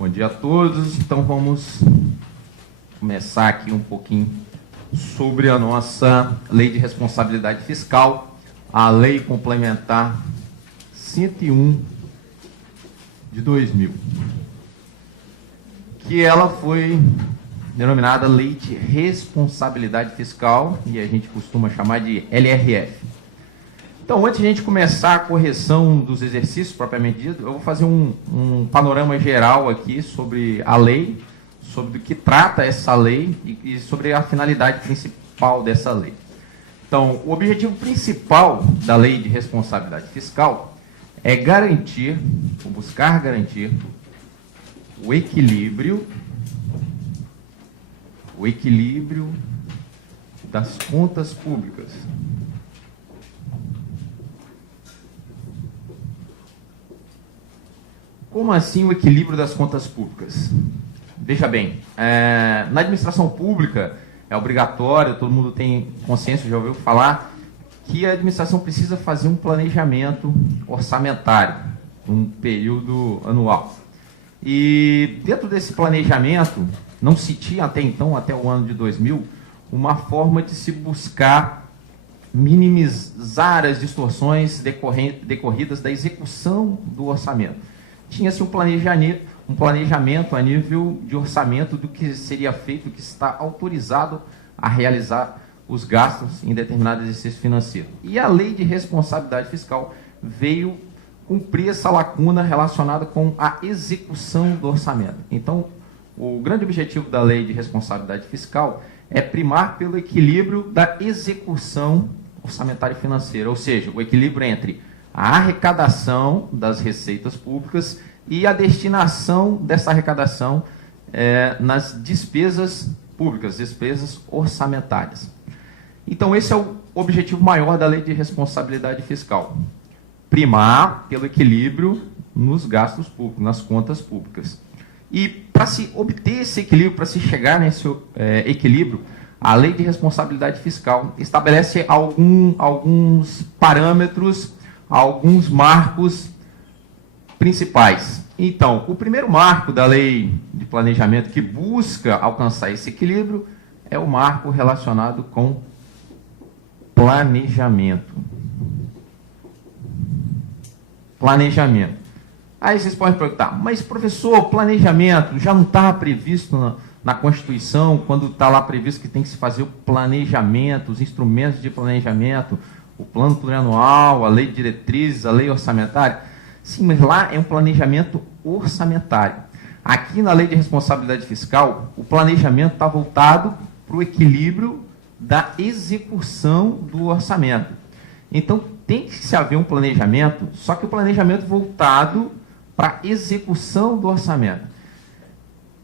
Bom dia a todos. Então vamos começar aqui um pouquinho sobre a nossa Lei de Responsabilidade Fiscal, a Lei Complementar 101 de 2000, que ela foi denominada Lei de Responsabilidade Fiscal e a gente costuma chamar de LRF. Então, antes de a gente começar a correção dos exercícios propriamente dito, eu vou fazer um panorama geral aqui sobre a lei, sobre o que trata essa lei e sobre a finalidade principal dessa lei. Então, o objetivo principal da Lei de Responsabilidade Fiscal é garantir, ou buscar garantir, o equilíbrio das contas públicas. Como assim o equilíbrio das contas públicas? Veja bem, na administração pública é obrigatório, todo mundo tem consciência, já ouviu falar, que a administração precisa fazer um planejamento orçamentário, um período anual. E dentro desse planejamento, não se tinha até então, até o ano de 2000, uma forma de se buscar minimizar as distorções decorridas da execução do orçamento. Tinha-se um planejamento a nível de orçamento do que seria feito, do que está autorizado a realizar os gastos em determinado exercício financeiro. E a Lei de Responsabilidade Fiscal veio cumprir essa lacuna relacionada com a execução do orçamento. Então, o grande objetivo da Lei de Responsabilidade Fiscal é primar pelo equilíbrio da execução orçamentária e financeira, ou seja, o equilíbrio entre a arrecadação das receitas públicas e a destinação dessa arrecadação nas despesas públicas, despesas orçamentárias. Então, esse é o objetivo maior da Lei de Responsabilidade Fiscal. Primar pelo equilíbrio nos gastos públicos, nas contas públicas. E para se obter esse equilíbrio, para se chegar nesse equilíbrio, a Lei de Responsabilidade Fiscal estabelece alguns parâmetros, alguns marcos principais. Então, o primeiro marco da Lei de Planejamento que busca alcançar esse equilíbrio é o marco relacionado com planejamento. Planejamento. Aí vocês podem perguntar, mas professor, planejamento já não estava previsto na Constituição, quando está lá previsto que tem que se fazer o planejamento, os instrumentos de planejamento, o plano plurianual, a lei de diretrizes, a lei orçamentária? Sim, mas lá é um planejamento orçamentário. Aqui na Lei de Responsabilidade Fiscal, o planejamento está voltado para o equilíbrio da execução do orçamento. Então, tem que se haver um planejamento, só que o planejamento voltado para a execução do orçamento.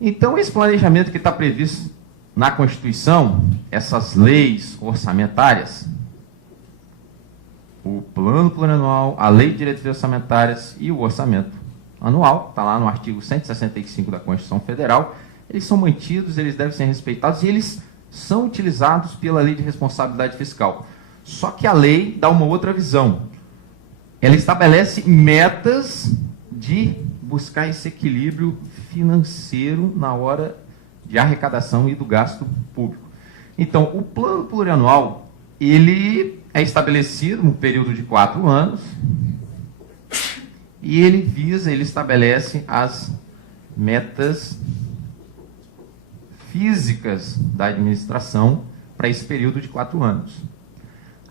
Então, esse planejamento que está previsto na Constituição, essas leis orçamentárias, o plano plurianual, a lei de diretrizes orçamentárias e o orçamento anual, está lá no artigo 165 da Constituição Federal, eles são mantidos, eles devem ser respeitados e eles são utilizados pela Lei de Responsabilidade Fiscal. Só que a lei dá uma outra visão. Ela estabelece metas de buscar esse equilíbrio financeiro na hora de arrecadação e do gasto público. Então, o plano plurianual, ele é estabelecido no período de 4 anos e ele estabelece as metas físicas da administração para esse período de 4 anos.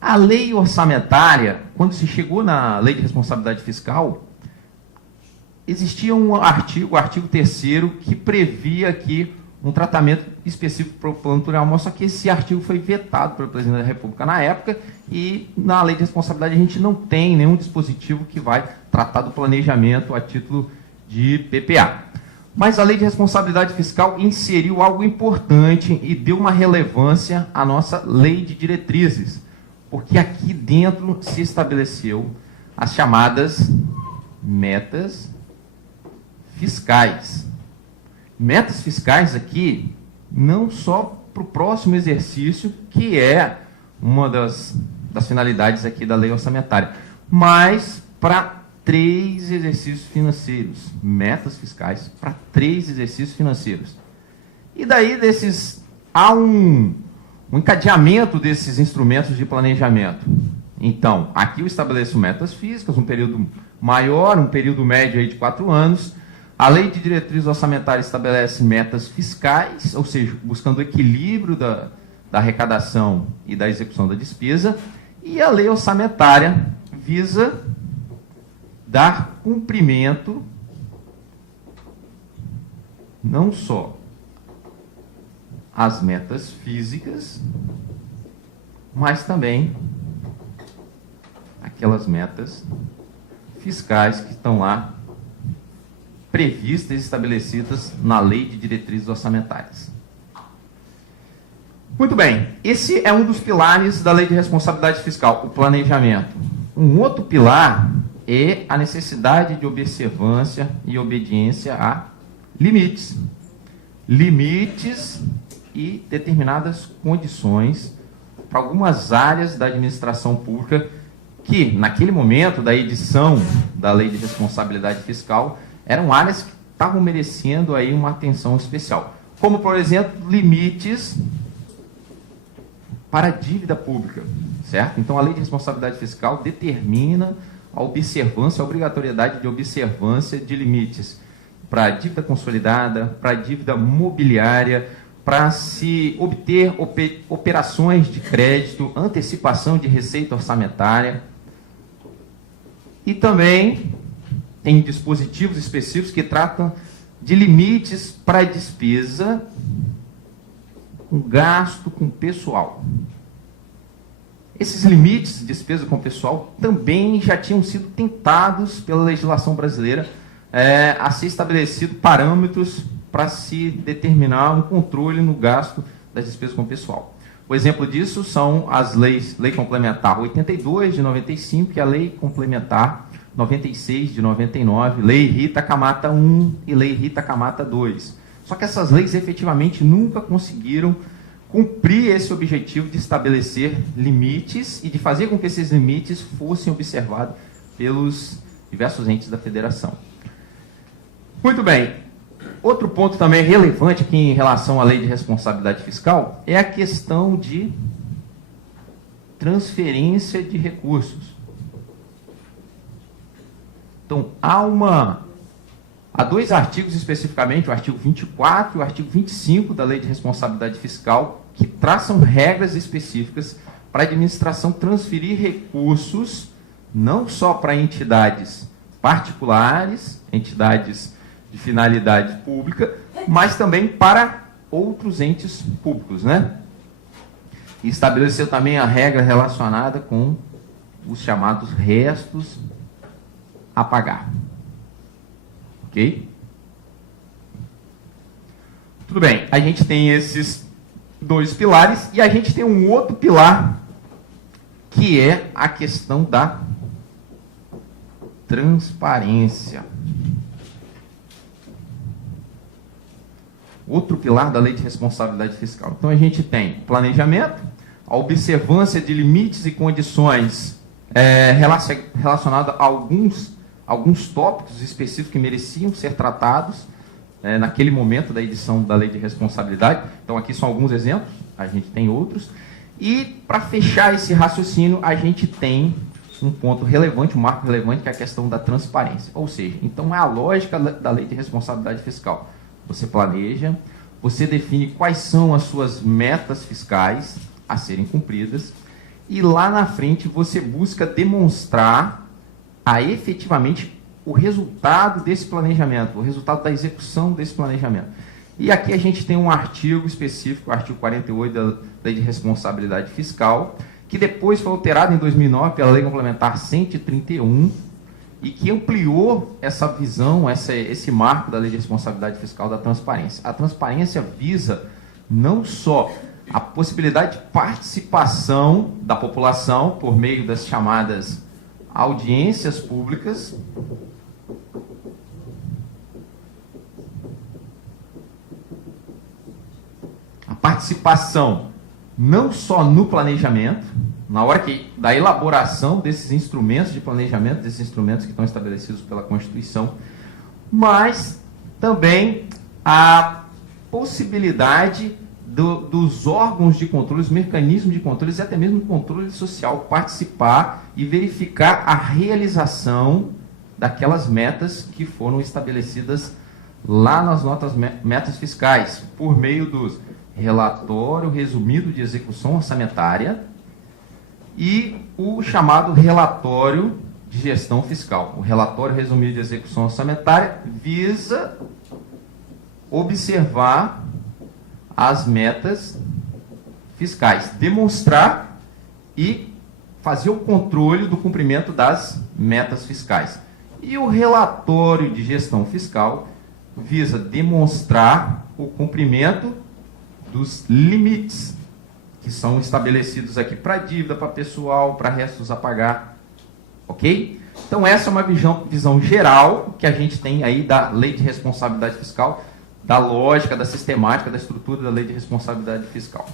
A lei orçamentária, quando se chegou na Lei de Responsabilidade Fiscal, existia um artigo, o artigo 3º, que previa aqui um tratamento específico para o plano plurianual, só que esse artigo foi vetado pelo presidente da República na época e na Lei de Responsabilidade a gente não tem nenhum dispositivo que vai tratar do planejamento a título de PPA. Mas a Lei de Responsabilidade Fiscal inseriu algo importante e deu uma relevância à nossa Lei de Diretrizes, porque aqui dentro se estabeleceu as chamadas metas fiscais. Metas fiscais aqui, não só para o próximo exercício, que é uma das finalidades aqui da lei orçamentária, mas para 3 exercícios financeiros, metas fiscais para 3 exercícios financeiros. E daí há um encadeamento desses instrumentos de planejamento. Então, aqui eu estabeleço metas físicas, um período maior, um período médio aí de 4 anos. A Lei de Diretrizes Orçamentárias estabelece metas fiscais, ou seja, buscando o equilíbrio da arrecadação e da execução da despesa. E a Lei Orçamentária visa dar cumprimento não só às metas físicas, mas também aquelas metas fiscais que estão lá previstas e estabelecidas na Lei de Diretrizes Orçamentárias. Muito bem, esse é um dos pilares da Lei de Responsabilidade Fiscal, o planejamento. Um outro pilar é a necessidade de observância e obediência a limites. Limites e determinadas condições para algumas áreas da administração pública que, naquele momento da edição da Lei de Responsabilidade Fiscal, eram áreas que estavam merecendo aí uma atenção especial. Como, por exemplo, limites para a dívida pública, certo? Então, a Lei de Responsabilidade Fiscal determina a observância, a obrigatoriedade de observância de limites para a dívida consolidada, para a dívida mobiliária, para se obter operações de crédito, antecipação de receita orçamentária. E também tem dispositivos específicos que tratam de limites para a despesa com gasto com pessoal. Esses limites de despesa com pessoal também já tinham sido tentados pela legislação brasileira a ser estabelecido parâmetros para se determinar um controle no gasto das despesas com pessoal. O exemplo disso são as leis, Lei Complementar 82 de 95 e a Lei Complementar 96 de 99, Lei Rita Camata 1 e Lei Rita Camata 2. Só que essas leis efetivamente nunca conseguiram cumprir esse objetivo de estabelecer limites e de fazer com que esses limites fossem observados pelos diversos entes da federação. Muito bem. Outro ponto também relevante aqui em relação à Lei de Responsabilidade Fiscal é a questão de transferência de recursos. Então, há 2 artigos especificamente, o artigo 24 e o artigo 25 da Lei de Responsabilidade Fiscal, que traçam regras específicas para a administração transferir recursos não só para entidades particulares, entidades de finalidade pública, mas também para outros entes públicos, né? E estabeleceu também a regra relacionada com os chamados restos a pagar. Ok? Tudo bem, a gente tem esses 2 pilares e a gente tem um outro pilar que é a questão da transparência. Outro pilar da Lei de Responsabilidade Fiscal. Então a gente tem planejamento, a observância de limites e condições relacionadas a alguns tópicos específicos que mereciam ser tratados naquele momento da edição da Lei de Responsabilidade. Então aqui são alguns exemplos, a gente tem outros. E para fechar esse raciocínio, a gente tem um ponto relevante, um marco relevante, que é a questão da transparência. Ou seja, então é a lógica da Lei de Responsabilidade Fiscal. Você planeja, você define quais são as suas metas fiscais a serem cumpridas e lá na frente você busca demonstrar efetivamente o resultado desse planejamento, o resultado da execução desse planejamento. E aqui a gente tem um artigo específico, o artigo 48 da Lei de Responsabilidade Fiscal, que depois foi alterado em 2009 pela Lei Complementar 131, e que ampliou essa visão, esse marco da Lei de Responsabilidade Fiscal da transparência. A transparência visa não só a possibilidade de participação da população por meio das chamadas audiências públicas, a participação não só no planejamento, na hora da elaboração desses instrumentos de planejamento, desses instrumentos que estão estabelecidos pela Constituição, mas também a possibilidade dos órgãos de controle, os mecanismos de controle e até mesmo o controle social participar e verificar a realização daquelas metas que foram estabelecidas lá nas metas fiscais, por meio dos relatório resumido de execução orçamentária e o chamado relatório de gestão fiscal. O relatório resumido de execução orçamentária visa observar as metas fiscais, demonstrar e fazer o controle do cumprimento das metas fiscais. E o relatório de gestão fiscal visa demonstrar o cumprimento dos limites que são estabelecidos aqui para dívida, para pessoal, para restos a pagar. Ok? Então essa é uma visão geral que a gente tem aí da Lei de Responsabilidade Fiscal, da lógica, da sistemática, da estrutura da Lei de Responsabilidade Fiscal.